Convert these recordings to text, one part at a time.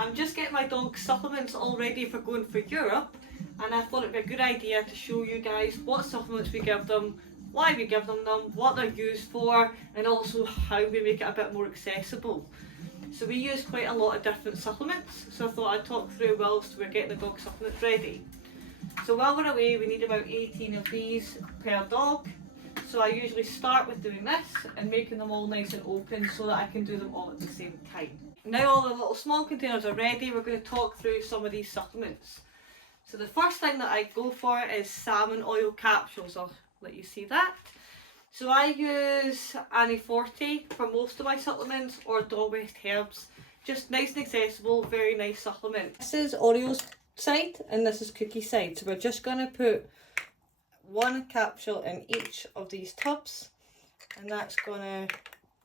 I'm just getting my dog's supplements all ready for going for Europe, and I thought it'd be a good idea to show you guys what supplements we give them, why we give them, what they're used for, and also how we make it a bit more accessible. So we use quite a lot of different supplements, so I thought I'd talk through whilst we're getting the dog supplements ready. So while we're away, we need about 18 of these per dog. So I usually start with doing this and making them all nice and open so that I can do them all at the same time. Now all the little small containers are ready, we're going to talk through some of these supplements. So the first thing that I go for is salmon oil capsules. I'll let you see that. So I use AniForte for most of my supplements, or Dog West Herbs. Just nice and accessible, very nice supplement. This is Oreo's side and this is Cookie side. So we're just going to put one capsule in each of these tubs, and that's going to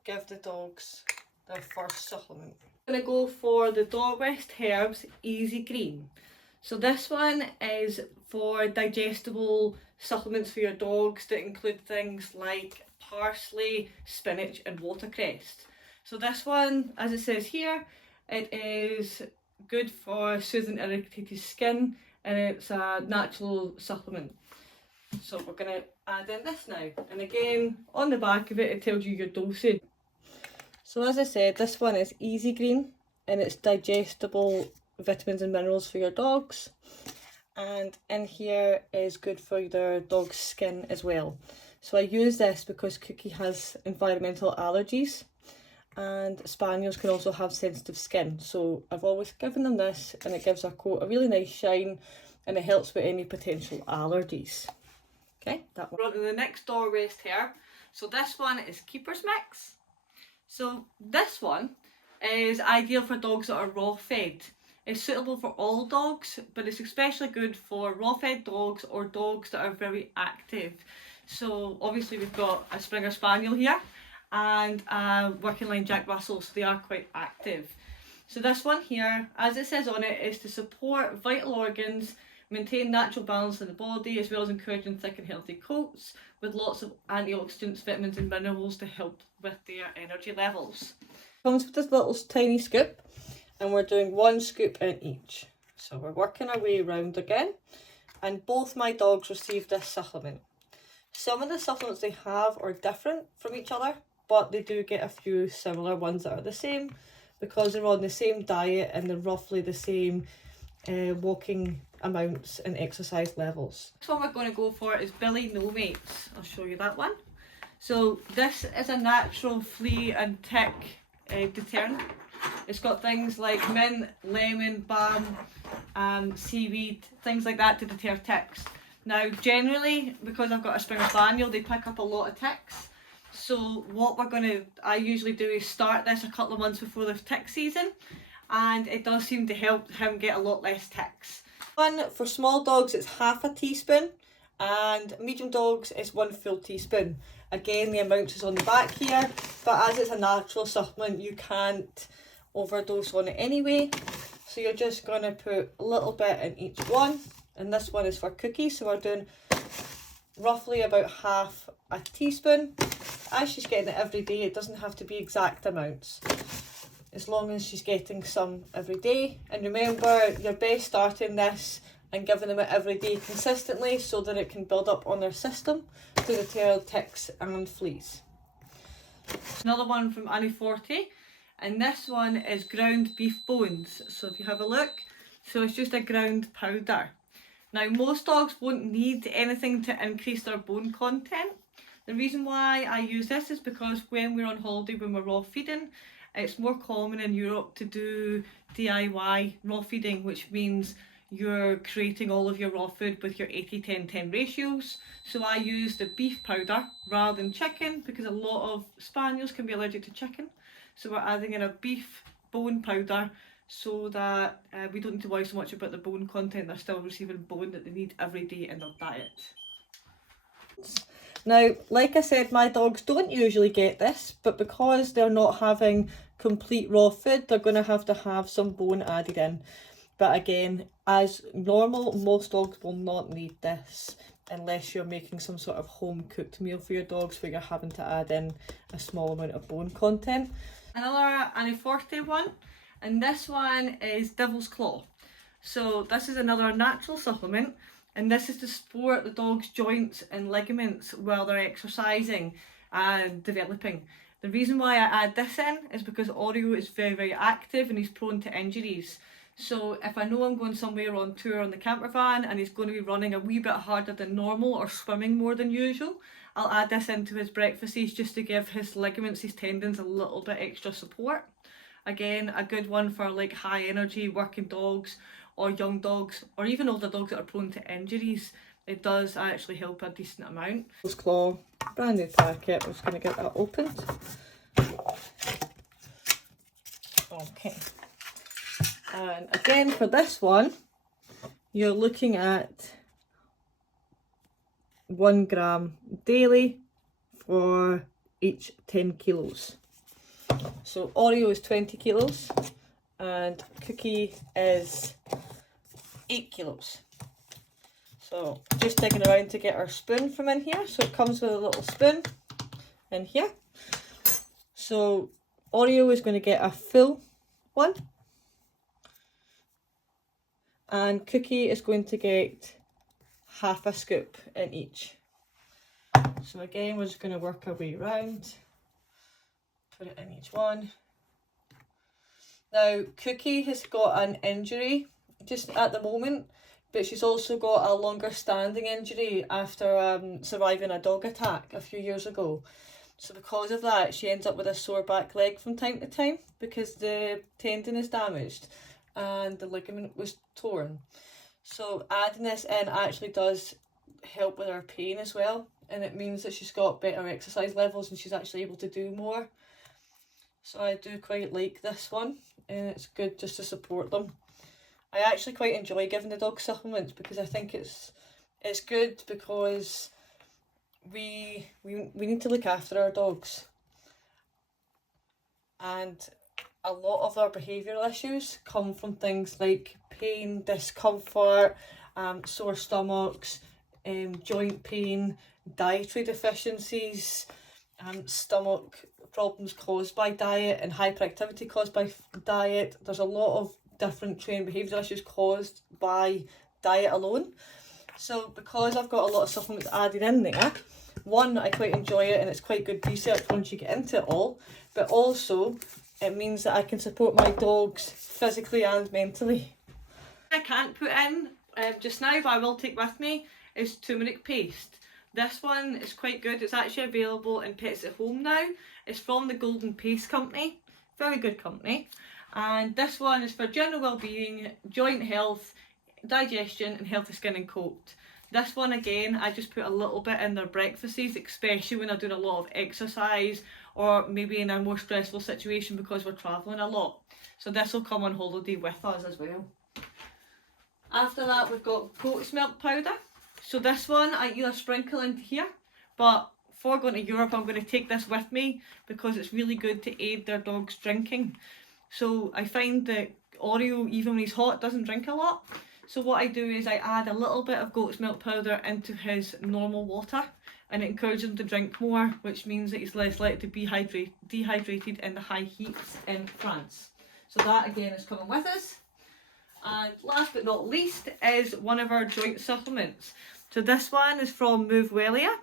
give the dogs their first supplement. I'm going to go for the Dog West Herbs Easy Green. So this one is for digestible supplements for your dogs that include things like parsley, spinach and watercress. So this one, as it says here, it is good for soothing irritated skin, and it's a natural supplement. So we're going to add in this now, and again on the back of it, it tells you your dosage. So as I said, this one is Easy Green and it's digestible vitamins and minerals for your dogs, and in here is good for their dog's skin as well. So I use this because Cookie has environmental allergies and spaniels can also have sensitive skin, so I've always given them this, and it gives our coat a really nice shine and it helps with any potential allergies. Okay, that one. We're on to the next Dog West herb. So this one is Keeper's Mix. So this one is ideal for dogs that are raw fed. It's suitable for all dogs, but it's especially good for raw fed dogs or dogs that are very active. So obviously we've got a Springer Spaniel here and a working line Jack Russell, so they are quite active. So this one here, as it says on it, is to support vital organs, maintain natural balance in the body, as well as encouraging thick and healthy coats with lots of antioxidants, vitamins and minerals to help with their energy levels. Comes with this little tiny scoop, and we're doing one scoop in each. So we're working our way around again, and both my dogs receive this supplement. Some of the supplements they have are different from each other, but they do get a few similar ones that are the same because they're on the same diet and they're roughly the same walking amounts and exercise levels. Next one we're going to go for is Billy No Mates. I'll show you that one. So this is a natural flea and tick deterrent. It's got things like mint, lemon, balm, seaweed, things like that to deter ticks. Now generally, because I've got a Springer Spaniel, they pick up a lot of ticks. So what I usually do is start this a couple of months before the tick season, and it does seem to help him get a lot less ticks. One for small dogs it's half a teaspoon, and medium dogs is 1 full teaspoon. Again, the amount is on the back here, but as it's a natural supplement you can't overdose on it anyway. So you're just going to put a little bit in each one, and this one is for Cookie, so we're doing roughly about half a teaspoon. As she's getting it every day, it doesn't have to be exact amounts, as long as she's getting some every day. And remember, you're best starting this and giving them it every day consistently so that it can build up on their system to deter ticks and fleas. Another one from AniForte, and this one is ground beef bones. So if you have a look, so it's just a ground powder. Now most dogs won't need anything to increase their bone content. The reason why I use this is because when we're on holiday, when we're raw feeding, it's more common in Europe to do DIY raw feeding, which means you're creating all of your raw food with your 80-10-10 ratios. So I use the beef powder rather than chicken because a lot of spaniels can be allergic to chicken. So we're adding in a beef bone powder so that we don't need to worry so much about the bone content. They're still receiving bone that they need every day in their diet. Now, like I said, my dogs don't usually get this, but because they're not having complete raw food, they're going to have some bone added in. But again, as normal, most dogs will not need this unless you're making some sort of home cooked meal for your dogs where you're having to add in a small amount of bone content. Another AniForte one, and this one is Devil's Claw. So this is another natural supplement, and this is to support the dog's joints and ligaments while they're exercising and developing. The reason why I add this in is because Oreo is very, very active and he's prone to injuries. So if I know I'm going somewhere on tour on the camper van and he's going to be running a wee bit harder than normal or swimming more than usual, I'll add this into his breakfasts just to give his ligaments, his tendons a little bit extra support. Again, a good one for like high energy working dogs or young dogs or even older dogs that are prone to injuries. It does actually help a decent amount. Devil's Claw, brand new packet. I'm just going to get that opened. Okay. And again for this one, you're looking at 1 gram daily for each 10 kilos. So Oreo is 20 kilos and Cookie is 8 kilos. So just digging around to get our spoon from in here. So it comes with a little spoon in here. So Oreo is going to get a full one. And Cookie is going to get half a scoop in each. So again, we're just going to work our way around. Put it in each one. Now, Cookie has got an injury just at the moment, but she's also got a longer standing injury after surviving a dog attack a few years ago. So because of that, she ends up with a sore back leg from time to time because the tendon is damaged and the ligament was torn. So adding this in actually does help with her pain as well, and it means that she's got better exercise levels and she's actually able to do more. So I do quite like this one, and it's good just to support them. I actually quite enjoy giving the dog supplements because I think it's good because we need to look after our dogs, and a lot of our behavioural issues come from things like pain, discomfort, sore stomachs, joint pain, dietary deficiencies, stomach problems caused by diet and hyperactivity caused by diet. There's a lot of different trained behavioural issues caused by diet alone. So because I've got a lot of supplements added in there, one, I quite enjoy it and it's quite good research once you get into it all, but also it means that I can support my dogs physically and mentally. I can't put in just now, but I will take with me, is turmeric paste. This one is quite good. It's actually available in Pets at Home now. It's from the Golden Paste Company. Very good company. And this one is for general well-being, joint health, digestion and healthy skin and coat. This one again, I just put a little bit in their breakfasts, especially when I'm doing a lot of exercise or maybe in a more stressful situation because we're travelling a lot. So this will come on holiday with us as well. After that, we've got goat's milk powder. So this one I either sprinkle into here, but for going to Europe I'm going to take this with me because it's really good to aid their dog's drinking. So I find that Oreo, even when he's hot, doesn't drink a lot. So what I do is I add a little bit of goat's milk powder into his normal water, and it encourages him to drink more, which means that he's less likely to be dehydrated in the high heats in France. So that again is coming with us. And last but not least is one of our joint supplements. So this one is from Movewelia,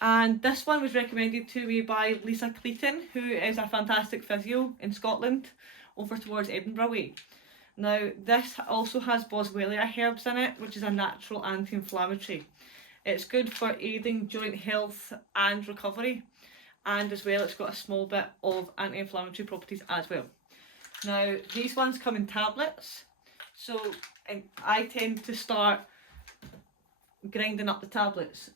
and this one was recommended to me by Lisa Clayton, who is a fantastic physio in Scotland over towards Edinburgh way. Now this also has Boswellia herbs in it, which is a natural anti-inflammatory. It's good for aiding joint health and recovery, and as well it's got a small bit of anti-inflammatory properties as well. Now these ones come in tablets, so I tend to start grinding up the tablets.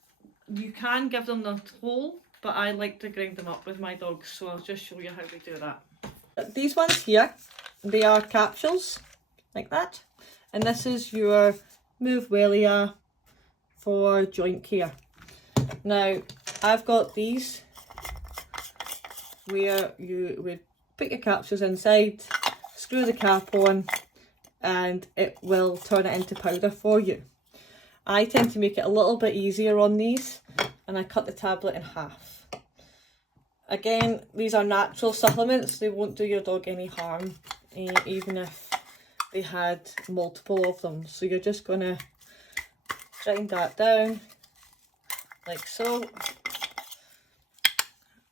You can give them the whole, but I like to grind them up with my dogs, so I'll just show you how we do that. These ones here, they are capsules like that, and this is your Movewelia for joint care. Now I've got these where you would put your capsules inside, screw the cap on, and it will turn it into powder for you. I tend to make it a little bit easier on these, and I cut the tablet in half. Again, these are natural supplements, they won't do your dog any harm. even if they had multiple of them. So you're just going to grind that down like so,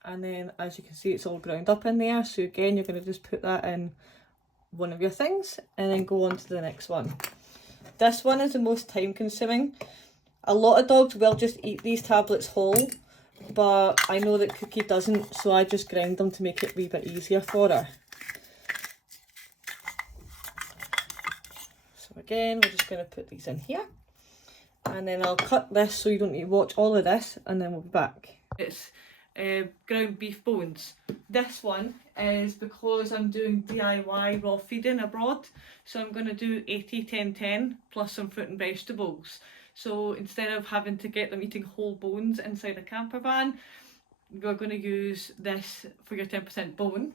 and then as you can see it's all ground up in there. So again, you're going to just put that in one of your things and then go on to the next one. This one is the most time consuming. A lot of dogs will just eat these tablets whole, but I know that Cookie doesn't, so I just grind them to make it a wee bit easier for her. So again, we're just going to put these in here, and then I'll cut this so you don't need to watch all of this, and then we'll be back. It's ground beef bones. This one is because I'm doing DIY raw feeding abroad, so I'm going to do 80-10-10 plus some fruit and vegetables. So instead of having to get them eating whole bones inside a camper van, we're going to use this for your 10% bone.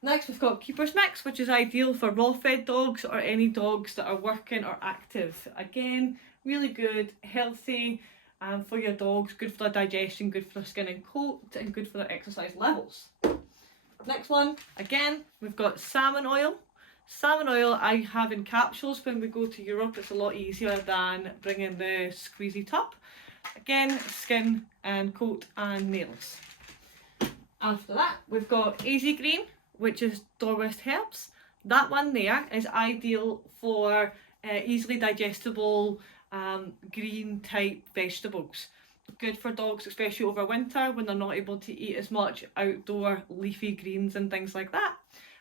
Next we've got Keeper's Mix, which is ideal for raw fed dogs or any dogs that are working or active. Again, really good, healthy for your dogs, good for their digestion, good for their skin and coat, and good for their exercise levels. Next one, again, we've got salmon oil. Salmon oil I have in capsules when we go to Europe. It's a lot easier than bringing the squeezy tub. Again, skin and coat and nails. After that, we've got Easy Green, which is Dorwest herbs. That one there is ideal for easily digestible green type vegetables. Good for dogs, especially over winter when they're not able to eat as much outdoor leafy greens and things like that.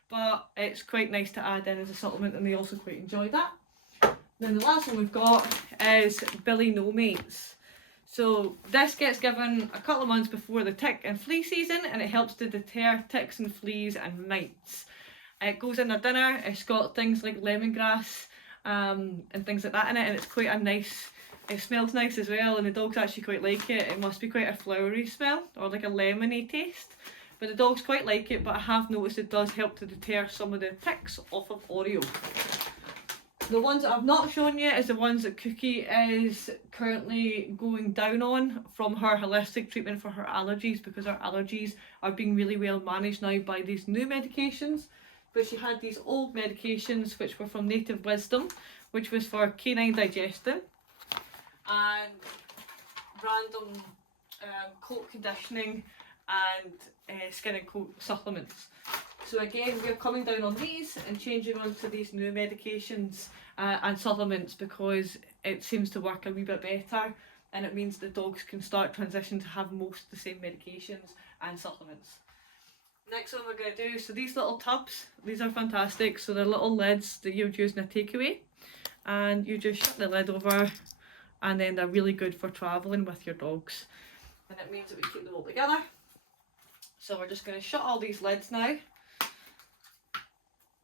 But it's quite nice to add in as a supplement, and they also quite enjoy that. Then the last one we've got is Billy No Mates. So this gets given a couple of months before the tick and flea season, and it helps to deter ticks and fleas and mites. It goes in their dinner. It's got things like lemongrass and things like that in it, and it's quite a nice, it smells nice as well, and the dogs actually quite like it. It must be quite a flowery smell or like a lemony taste, but the dogs quite like it. But I have noticed it does help to deter some of the ticks off of Oreo. The ones that I've not shown you is the ones that Cookie is currently going down on from her holistic treatment for her allergies, because her allergies are being really well managed now by these new medications. But she had these old medications which were from Native Wisdom, which was for canine digestion and random coat conditioning and skin and coat supplements. So again, we're coming down on these and changing on to these new medications and supplements, because it seems to work a wee bit better, and it means the dogs can start transition to have most of the same medications and supplements. Next one we're going to do, so these little tubs, these are fantastic. So they're little lids that you'd use in a takeaway, and you just shut the lid over, and then they're really good for travelling with your dogs, and it means that we keep them all together. So we're just going to shut all these lids now,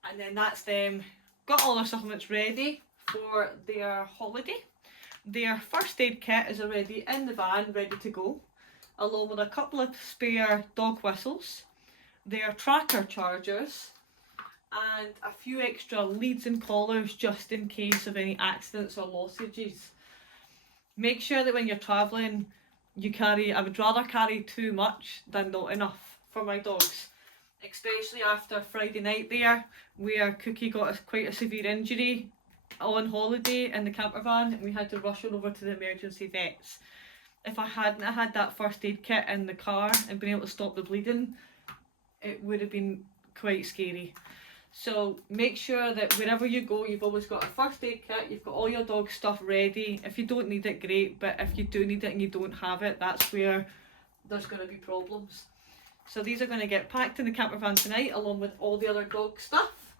and then that's them got all their supplements ready for their holiday. Their first aid kit is already in the van, ready to go, along with a couple of spare dog whistles, their tracker chargers, and a few extra leads and collars just in case of any accidents or lossages. Make sure that when you're travelling you carry, I would rather carry too much than not enough for my dogs, especially after Friday night there, where Cookie got quite a severe injury on holiday in the camper van, and we had to rush her over to the emergency vets. If I hadn't had that first aid kit in the car and been able to stop the bleeding, it would have been quite scary. So make sure that wherever you go, you've always got a first aid kit, you've got all your dog stuff ready. If you don't need it, great, but if you do need it and you don't have it, that's where there's going to be problems. So these are going to get packed in the camper van tonight, along with all the other dog stuff,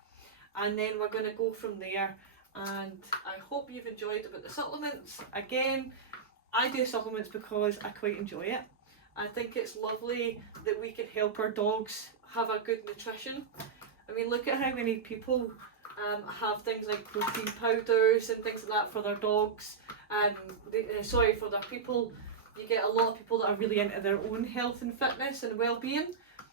and then we're going to go from there. And I hope you've enjoyed about the supplements. Again, I do supplements because I quite enjoy it. I think it's lovely that we can help our dogs have a good nutrition. I mean, look at how many people have things like protein powders and things like that for their dogs, and for their people. You get a lot of people that are really into their own health and fitness and well-being.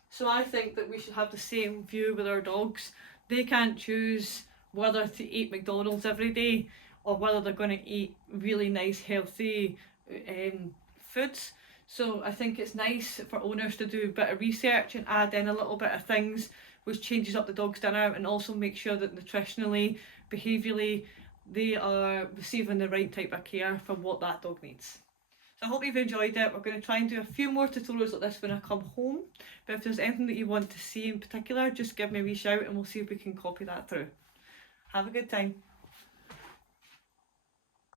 So I think that we should have the same view with our dogs. They can't choose whether to eat McDonald's every day or whether they're going to eat really nice healthy foods. So I think it's nice for owners to do a bit of research and add in a little bit of things which changes up the dog's dinner and also makes sure that nutritionally, behaviourally, they are receiving the right type of care for what that dog needs. So I hope you've enjoyed it. We're going to try and do a few more tutorials like this when I come home. But if there's anything that you want to see in particular, just give me a wee shout and we'll see if we can copy that through. Have a good time.